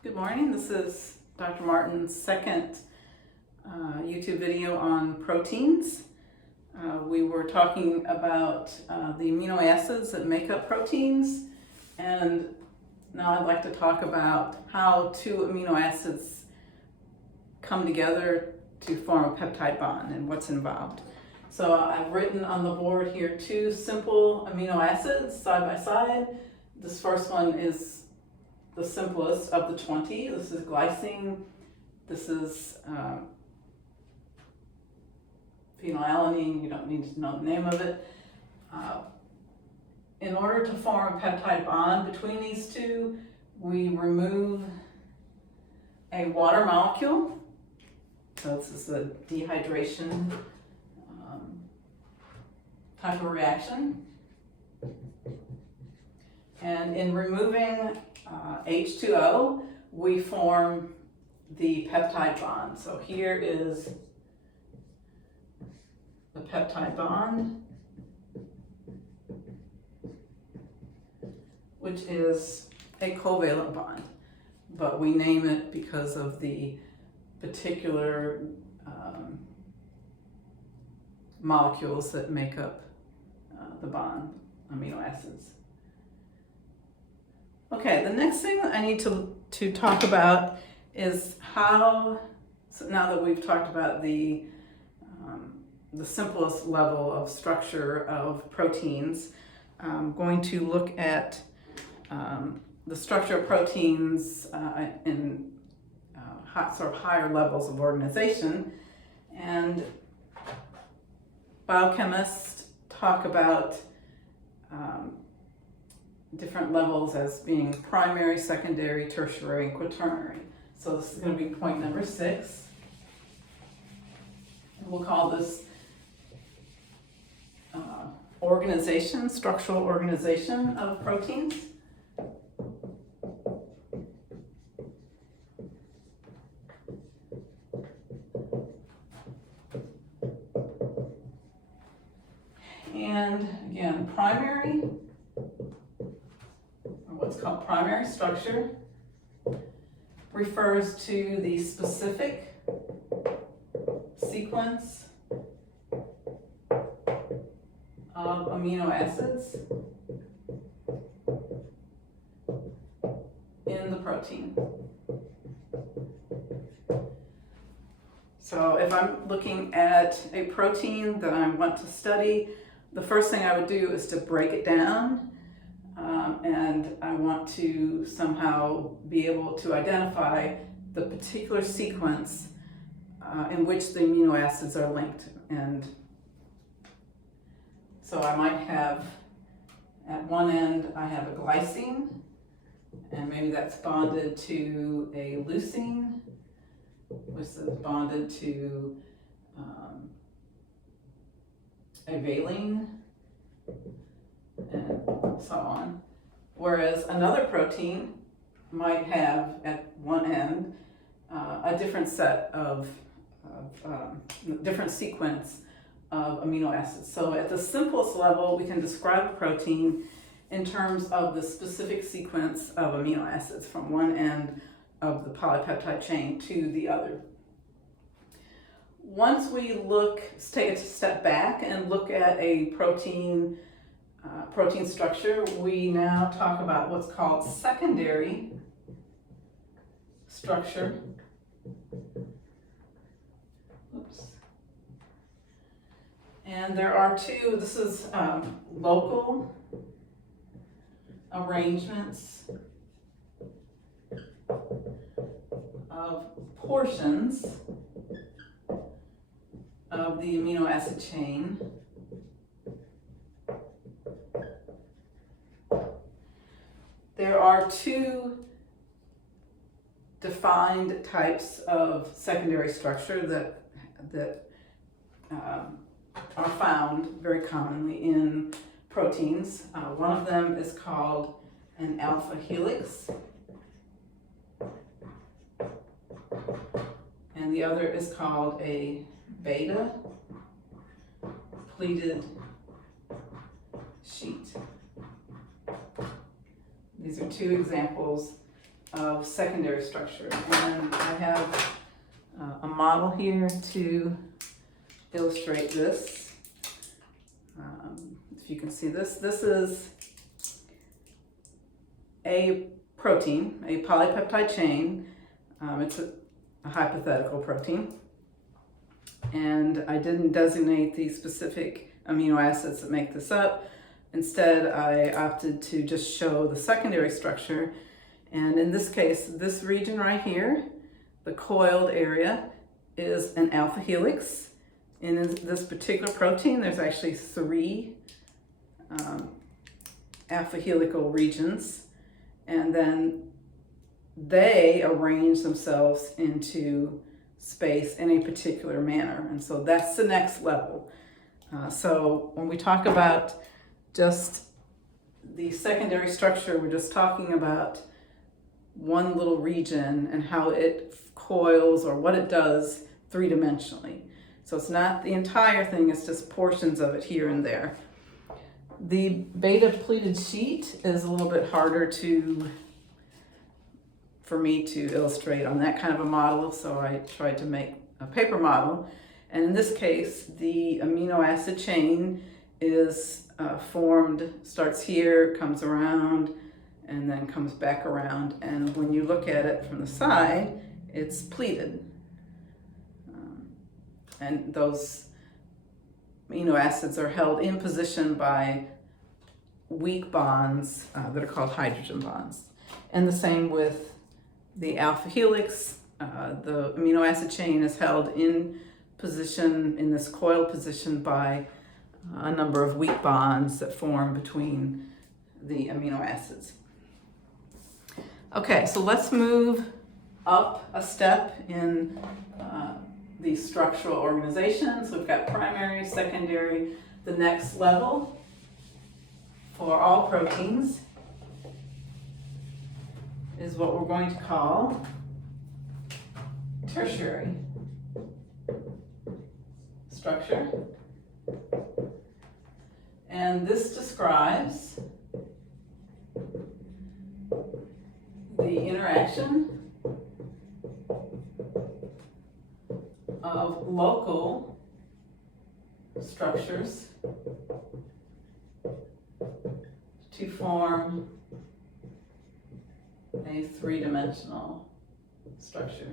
Good morning. This is Dr. Martin's second YouTube video on proteins. We were talking about the amino acids that make up proteins, and now I'd like to talk about how two amino acids come together to form a peptide bond and what's involved. So I've written on the board here two simple amino acids side by side. This first one is the simplest of the 20. This is glycine. This is phenylalanine. You don't need to know the name of it. In order to form a peptide bond between these two, we remove a water molecule. So this is a dehydration type of reaction. And in removing H2O, we form the peptide bond. So here is the peptide bond, which is a covalent bond, but we name it because of the particular molecules that make up the bond, amino acids. Okay, the next thing I need to talk about is how, so now that we've talked about the simplest level of structure of proteins, I'm going to look at the structure of proteins in sort of higher levels of organization. And biochemists talk about different levels as being primary, secondary, tertiary, and quaternary. So this is going to be point number 6. We'll call this organization, structural organization of proteins. And again, primary, or what's called primary structure, refers to the specific sequence of amino acids in the protein. So if I'm looking at a protein that I want to study, the first thing I would do is to break it down, and I want to somehow be able to identify the particular sequence in which the amino acids are linked. And so I might have, at one end, I have a glycine, and maybe that's bonded to a leucine, which is bonded to a valine, and so on. Whereas another protein might have at one end a different set of different sequence of amino acids. So at the simplest level, we can describe a protein in terms of the specific sequence of amino acids from one end of the polypeptide chain to the other. Once we take a step back and look at a protein structure, we now talk about what's called secondary structure. Oops. And there are two, this is local arrangements of portions of the amino acid chain. There are two defined types of secondary structure that are found very commonly in proteins. One of them is called an alpha helix, and the other is called a beta pleated sheet. These are two examples of secondary structure. And I have a model here to illustrate this. If you can see this, this is a protein, a polypeptide chain. It's a hypothetical protein. And I didn't designate the specific amino acids that make this up. Instead, I opted to just show the secondary structure. And in this case, this region right here, the coiled area, is an alpha helix. In this particular protein, there's actually 3 alpha helical regions. And then they arrange themselves into space in a particular manner. And so that's the next level. So when we talk about just the secondary structure, we're just talking about one little region and how it coils or what it does 3-dimensionally. So it's not the entire thing, it's just portions of it here and there. The beta pleated sheet is a little bit harder for me to illustrate on that kind of a model, so I tried to make a paper model. And in this case, the amino acid chain is formed, starts here, comes around, and then comes back around. And when you look at it from the side, it's pleated. And those amino acids are held in position by weak bonds that are called hydrogen bonds. And the same with the alpha helix. The amino acid chain is held in position, in this coil position, by a number of weak bonds that form between the amino acids. Okay, so let's move up a step in the structural organization. So we've got primary, secondary. The next level for all proteins is what we're going to call tertiary structure. And this describes the interaction of local structures to form a 3-dimensional structure.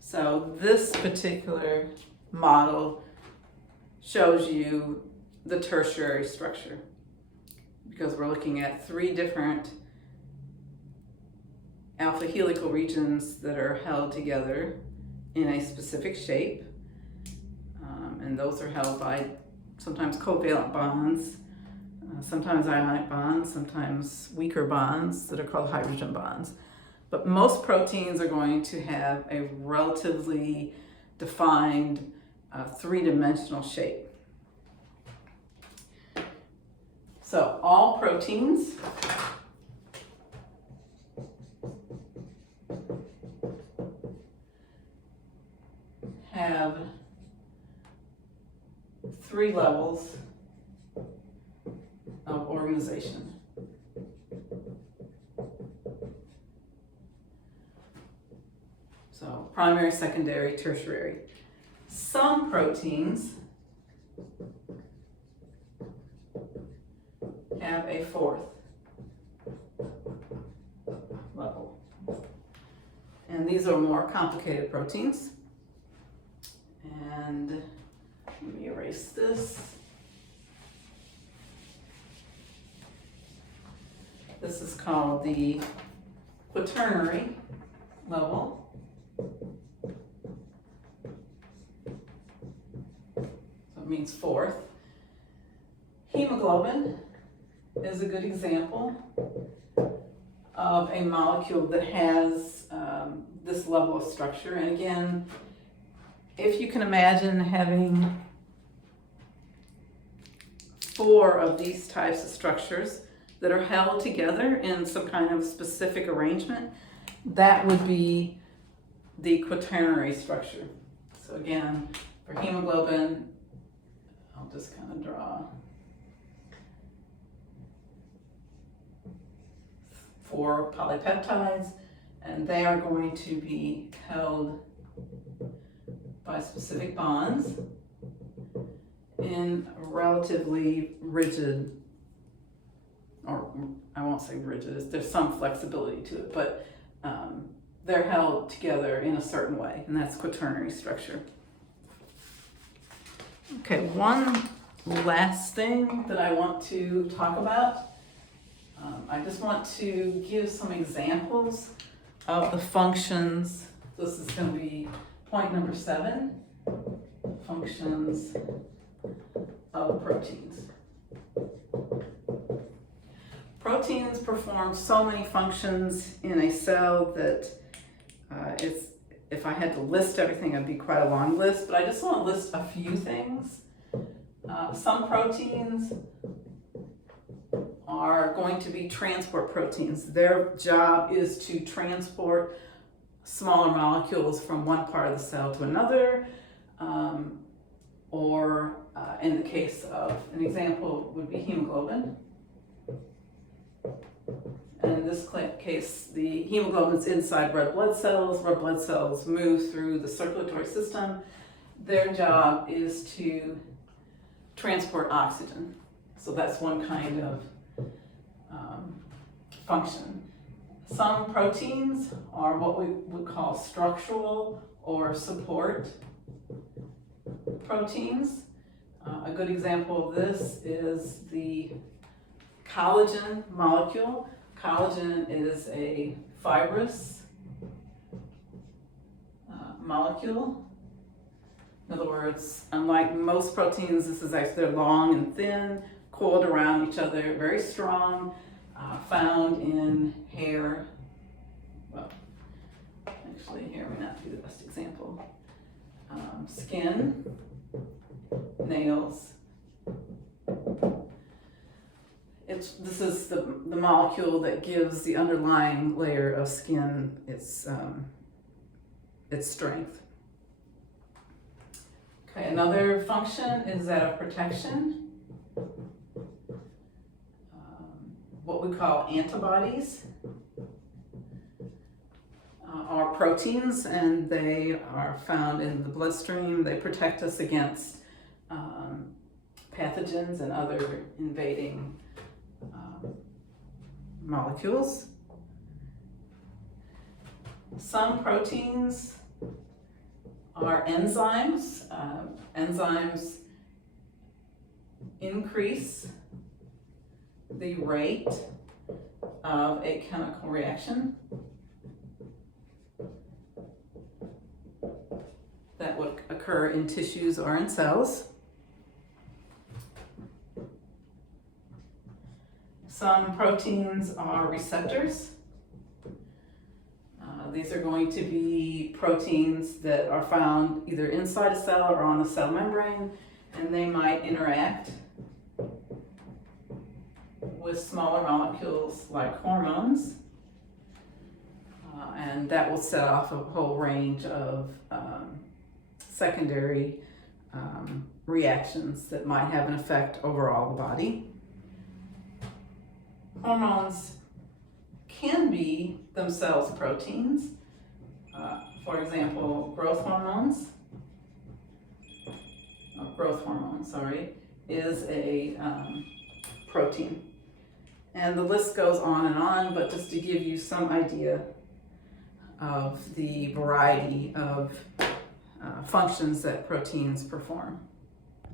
So this particular model shows you the tertiary structure, because we're looking at 3 different alpha helical regions that are held together in a specific shape. And those are held by sometimes covalent bonds, sometimes ionic bonds, sometimes weaker bonds that are called hydrogen bonds. But most proteins are going to have a relatively defined 3-dimensional shape. So all proteins have 3 levels of organization. So primary, secondary, tertiary. Some proteins have a 4th level. And these are more complicated proteins. And let me erase this. This is called the quaternary level. So it means 4th. Hemoglobin is a good example of a molecule that has this level of structure. And again, if you can imagine having 4 of these types of structures that are held together in some kind of specific arrangement, that would be the quaternary structure. So again, for hemoglobin, I'll just kind of draw for polypeptides, and they are going to be held by specific bonds in relatively rigid, or I won't say rigid, there's some flexibility to it, but they're held together in a certain way, and that's quaternary structure. Okay, one last thing that I want to talk about. I just want to give some examples of the functions. This is going to be point number 7, functions of proteins. Proteins perform so many functions in a cell that if I had to list everything, it'd be quite a long list, but I just want to list a few things. Some proteins are going to be transport proteins. Their job is to transport smaller molecules from one part of the cell to another, or in the case of an example would be hemoglobin. And in this case, the hemoglobin is inside red blood cells. Red blood cells move through the circulatory system. Their job is to transport oxygen. So that's one kind of function. Some proteins are what we would call structural or support proteins. A good example of this is the collagen molecule. Collagen is a fibrous molecule. In other words, unlike most proteins, this is actually, they're long and thin, coiled around each other, very strong, found in hair. Well, actually hair may not be the best example. Skin, nails. This is the molecule that gives the underlying layer of skin its strength. Okay, another function is that of protection. What we call antibodies are proteins, and they are found in the bloodstream. They protect us against pathogens and other invading molecules. Some proteins are enzymes. Enzymes increase the rate of a chemical reaction that would occur in tissues or in cells. Some proteins are receptors. These are going to be proteins that are found either inside a cell or on the cell membrane, and they might interact with smaller molecules like hormones, and that will set off a whole range of secondary reactions that might have an effect overall the body. Hormones can be themselves proteins. For example, growth hormone, is a protein. And the list goes on, but just to give you some idea of the variety of functions that proteins perform.